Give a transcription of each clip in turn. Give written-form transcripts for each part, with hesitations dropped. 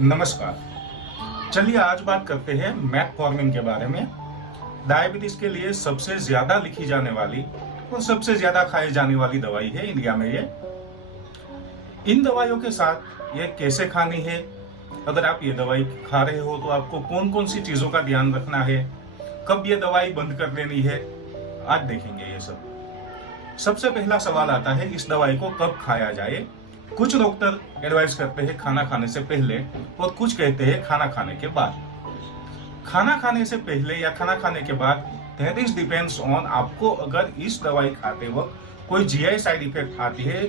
नमस्कार। चलिए आज बात करते हैं मेटफॉर्मिन के बारे में। डायबिटीज के लिए सबसे ज्यादा लिखी जाने वाली और सबसे ज्यादा खाई जाने वाली दवाई है इंडिया में ये। इन दवाइयों के साथ ये कैसे खानी है, अगर आप ये दवाई खा रहे हो तो आपको कौन कौन सी चीजों का ध्यान रखना है, कब ये दवाई बंद कर देनी है, आज देखेंगे ये सब। सबसे पहला सवाल आता है इस दवाई को कब खाया जाए। कुछ डॉक्टर एडवाइस करते हैं खाना खाने से पहले और कुछ कहते हैं खाना खाने के बाद। खाना खाने से पहले या खाना खाने के बाद दैट इज डिपेंड्स ऑन आपको अगर इस दवाई खाते वक्त कोई जीआई साइड इफेक्ट आती है,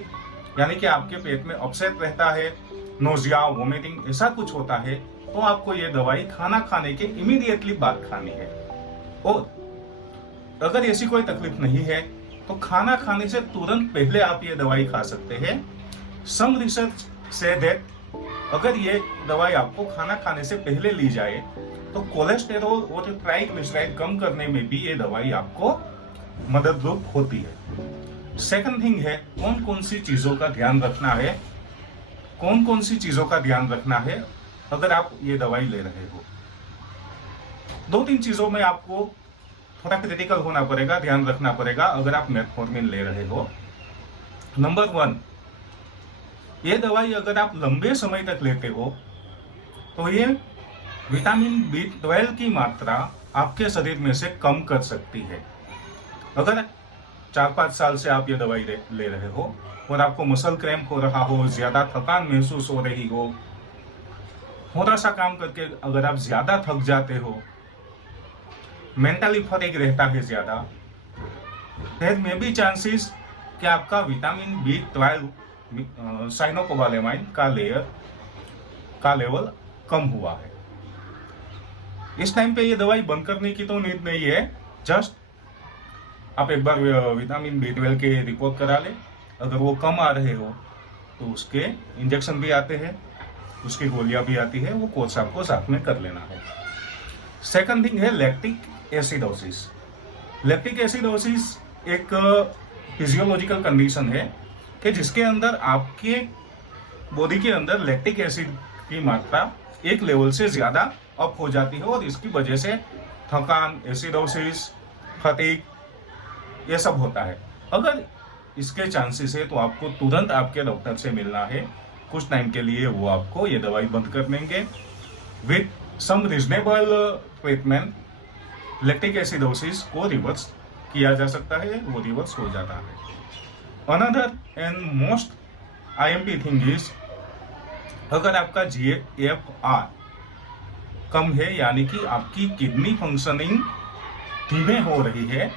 यानी कि आपके पेट में अपसेट रहता है, नोजिया, वोमिटिंग ऐसा कुछ होता है, तो आपको ये दवाई खाना खाने के इमीडिएटली बाद खानी है। और अगर ऐसी कोई तकलीफ नहीं है तो खाना खाने से तुरंत पहले आप ये दवाई खा सकते हैं। सम रिसर्च से दैट अगर ये दवाई आपको खाना खाने से पहले ली जाए तो कोलेस्टेरॉल और ट्राइग्लिसराइड कम करने में भी ये दवाई आपको मददरूप होती है। सेकंड थिंग है कौन कौन सी चीजों का ध्यान रखना है, कौन कौन सी चीजों का ध्यान रखना है अगर आप ये दवाई ले रहे हो। दो तीन चीजों में आपको थोड़ा क्रिटिकल होना पड़ेगा, ध्यान रखना पड़ेगा अगर आप मेटफॉर्मिन ले रहे हो। नंबर 1, ये दवाई अगर आप लंबे समय तक लेते हो तो ये विटामिन B12 की मात्रा आपके शरीर में से कम कर सकती है। अगर 4-5 साल से आप ये दवाई ले रहे हो और आपको मसल क्रैम्प हो रहा हो, ज्यादा थकान महसूस हो रही हो, थोड़ा सा काम करके अगर आप ज्यादा थक जाते हो, मेंटली फटीग रहता है ज्यादा, देयर मे बी चांसेस कि आपका विटामिन B12 साइनोकोबालेमाइन का लेवल कम हुआ है। इस टाइम पे ये दवाई बंद करने की तो नीड नहीं है, जस्ट आप एक बार विटामिन B12 के रिपोर्ट करा ले। अगर वो कम आ रहे हो तो उसके इंजेक्शन भी आते हैं, उसकी गोलियां भी आती है, वो कोर्स आपको साथ में कर लेना है। सेकंड थिंग है लैक्टिक एसिडोसिस। लैक्टिक एसिडोसिस एक फिजियोलॉजिकल कंडीशन है कि जिसके अंदर आपके बॉडी के अंदर लैक्टिक एसिड की मात्रा एक लेवल से ज्यादा अप हो जाती है और इसकी वजह से थकान, एसिडोसिस, फटीग ये सब होता है। अगर इसके चांसेस है तो आपको तुरंत आपके डॉक्टर से मिलना है। कुछ टाइम के लिए वो आपको ये दवाई बंद कर देंगे। With some reasonable treatment lactic acidosis को रिवर्स किया जा सकता है, वो रिवर्स हो जाता है। Another and most IMP thing is अगर आपका GFR कम है, यानी कि आपकी किडनी फंक्शनिंग धीमे हो रही है,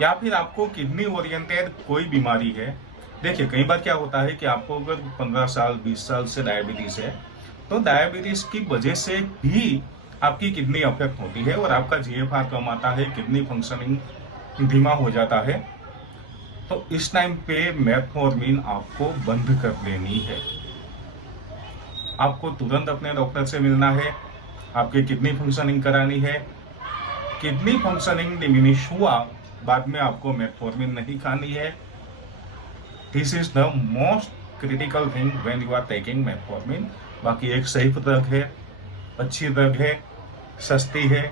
या फिर आपको किडनी ओरिएंटेड कोई बीमारी है। देखिए कई बार क्या होता है कि आपको अगर 15 साल 20 साल से डायबिटीज है तो डायबिटीज की वजह से भी आपकी किडनी अफेक्ट होती है और आपका GFR कम आता है, किडनी फंक्शनिंग धीमा हो जाता है। तो इस टाइम पे मेटफॉर्मिन आपको बंद कर देनी है। आपको तुरंत अपने डॉक्टर से मिलना है, आपकी किडनी फंक्शनिंग करानी है। किडनी फंक्शनिंग डिमिनिश हुआ बाद में आपको मेटफॉर्मिन नहीं खानी है। This is the most critical thing when you are taking metformin. बाकी एक सेफ ड्रग है, अच्छी ड्रग है, सस्ती है,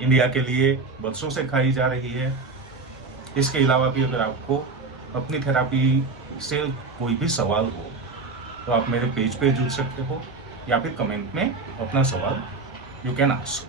इंडिया के लिए बरसों से खाई जा रही है। इसके अलावा भी अगर आपको अपनी थेरापी से कोई भी सवाल हो तो आप मेरे पेज पे जुड़ सकते हो या फिर कमेंट में अपना सवाल यू कैन आस्क।